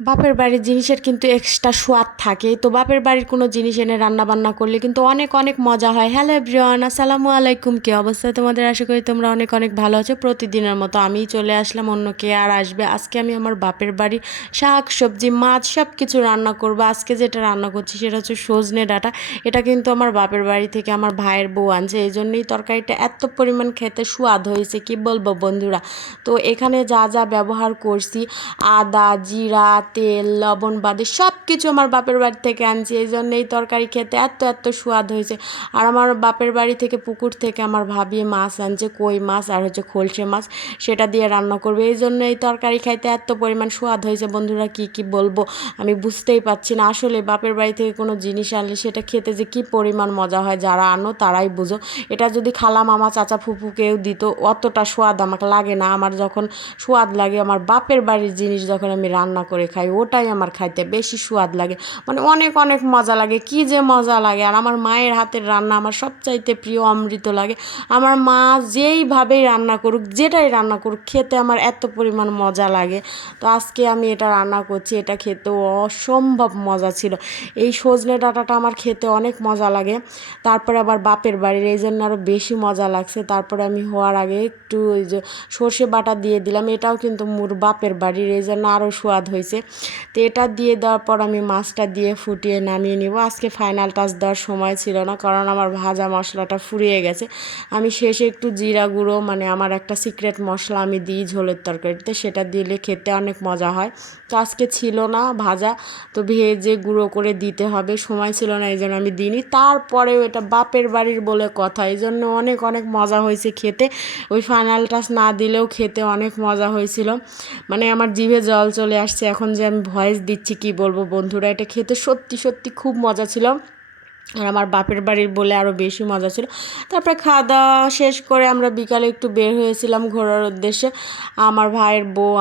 বাপের বাড়ির জিনিসের কিন্তু এক্সট্রা স্বাদ থাকে। তো বাপের বাড়ির কোনো জিনিস এনে রান্না বান্না করলে কিন্তু অনেক অনেক মজা হয়। হ্যালো এভরিওয়ান, আসসালামু আলাইকুম। কি অবস্থা তোমাদের? আশা করি তোমরা অনেক অনেক ভালো আছো। প্রতিদিনের মতো আমিই চলে আসলাম, অন্য কে আর আসবে। আজকে আমি আমার বাপের বাড়ির শাক সবজি মাছ সব কিছু রান্না করবো। আজকে যেটা রান্না করছি সেটা হচ্ছে সজনে ডাঁটা। এটা কিন্তু আমার বাপের বাড়ি থেকে আমার ভাইয়ের বউ আনছে, এই জন্যই তরকারিটা এত পরিমাণ খেতে স্বাদ হয়েছে কি বলবো বন্ধুরা। তো এখানে যা যা ব্যবহার করছি, আদা, জিরা, তেল, লবণ বাদে সব কিছু আমার বাপের বাড়ি থেকে আনছি, এই জন্য এই তরকারি খেতে এত এত স্বাদ হয়েছে। আর আমার বাপের বাড়ি থেকে পুকুর থেকে আমার ভাবি মাছ আনছে, কই মাছ আর হচ্ছে খলসে মাছ, সেটা দিয়ে রান্না করবে। এই জন্য এই তরকারি খাইতে এত পরিমাণ স্বাদ হয়েছে বন্ধুরা, কি কি বলবো আমি বুঝতেই পারছি না। আসলে বাপের বাড়ি থেকে কোনো জিনিস আনলে সেটা খেতে যে কি পরিমাণ মজা হয়, যারা আনো তারাই বুঝো। এটা যদি খালা মামা চাচা ফুপু কেউ দিত, অতটা স্বাদ আমাকে লাগে না। আমার যখন স্বাদ লাগে আমার বাপের বাড়ির জিনিস যখন আমি রান্না করে খাই, ওটাই আমার খাইতে বেশি স্বাদ লাগে। মানে অনেক অনেক মজা লাগে, কি যে মজা লাগে। আর আমার মায়ের হাতের রান্না আমার সবচাইতে প্রিয়, অমৃত লাগে। আমার মা যেইভাবেই রান্না করুক, যেটাই রান্না করুক, খেতে আমার এত পরিমাণ মজা লাগে। তো আজকে আমি এটা রান্না করছি, এটা খেতেও অসম্ভব মজা ছিল। এই সজনে ডাঁটাটা আমার খেতে অনেক মজা লাগে। তারপরে আবার বাপের বাড়ির, এই জন্য আরও বেশি মজা লাগছে। তারপরে আমি হওয়ার আগে একটু ওই যে সর্ষে বাটা দিয়ে দিলাম, এটাও কিন্তু মোর বাপের বাড়ির, এই জন্য আরও স্বাদ হয়েছে। তো এটা দিয়ে দেওয়ার পর আমি মাছটা দিয়ে ফুটিয়ে নামিয়ে নিব। আজকে ফাইনাল টাচ দেওয়ার সময় ছিল না, কারণ আমার ভাজা মশলাটা ফুরিয়ে গেছে। আমি শেষে একটু জিরা গুঁড়ো, মানে আমার একটা সিক্রেট মশলা আমি দিই ঝোলের তরকারিতে, সেটা দিলে খেতে অনেক মজা হয়। তো আজকে ছিল না ভাজা, তো ভেজে গুঁড়ো করে দিতে হবে, সময় ছিল না এই জন্য আমি দিইনি। তারপরেও এটা বাপের বাড়ির বলে কথা, এই জন্য অনেক অনেক মজা হয়েছে খেতে। ওই ফাইনাল টাচ না দিলেও খেতে অনেক মজা হয়েছিল। মানে আমার জিভে জল চলে আসছে এখন যে আমি ভয়েস দিচ্ছি, কি বলবো বন্ধুরা। এটা খেতে সত্যি সত্যি খুব মজা ছিল, আর আমার বাপের বাড়ির বলে আরও বেশি মজা ছিল। তারপরে খাওয়া দাওয়া শেষ করে আমরা বিকালে একটু বের হয়েছিলাম ঘোরার উদ্দেশ্যে। আমার ভাইয়ের বউ,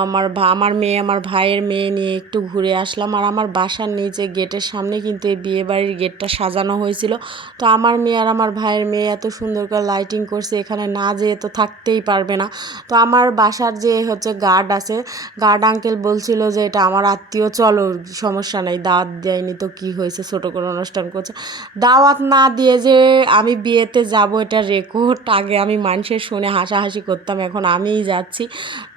আমার মেয়ে, আমার ভাইয়ের মেয়ে নিয়ে একটু ঘুরে আসলাম। আর আমার বাসার নিচে গেটের সামনে কিন্তু এই বিয়েবাড়ির গেটটা সাজানো হয়েছিল। তো আমার মেয়ে আর আমার ভাইয়ের মেয়ে এত সুন্দর করে লাইটিং করছে, এখানে না যেয়ে তো থাকতেই পারবে না। তো আমার বাসার যে হচ্ছে গার্ড আছে, গার্ড আঙ্কেল বলছিল যে এটা আমার আত্মীয়, চলো সমস্যা নেই, দাওয়াত দেয়নি তো কী হয়েছে, ছোটো করে অনুষ্ঠান করছে। দাওয়াত না দিয়ে যে আমি বিয়েতে যাব, এটা রেকর্ড। আগে আমি মানুষের শুনে হাসাহাসি করতাম, এখন আমিই যাচ্ছি।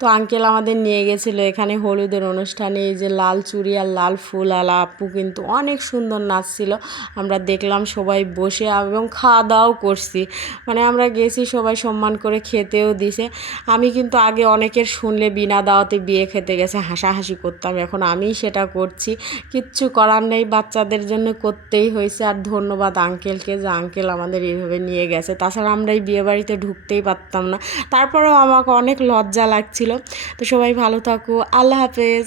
তো আঙ্কেল আমাদের নিয়ে গেছিলো এখানে হলুদের অনুষ্ঠানে। এই যে লাল চুড়ি আর লাল ফুল আলা আপু কিন্তু অনেক সুন্দর নাচছিল, আমরা দেখলাম সবাই বসে, এবং খাওয়া দাওয়াও করছি। মানে আমরা গেছি, সবাই সম্মান করে খেতেও দিছে। আমি কিন্তু আগে অনেকের শুনলে বিনা দাওয়াতে বিয়ে খেতে গেছে হাসাহাসি করতাম, এখন আমিই সেটা করছি। কিচ্ছু করার নেই, বাচ্চাদের জন্য করতেই হয়েছে। আর ধন্যবাদ আঙ্কেলকে, যে আঙ্কেল আমাদের এইভাবে নিয়ে গেছে, তাছাড়া আমরা এই বিয়েবাড়িতে ঢুকতেই পারতাম না। তারপরেও আমাকে অনেক লজ্জা লাগছিল। তো সবাই ভালো থাকো, আল্লাহ হাফেজ।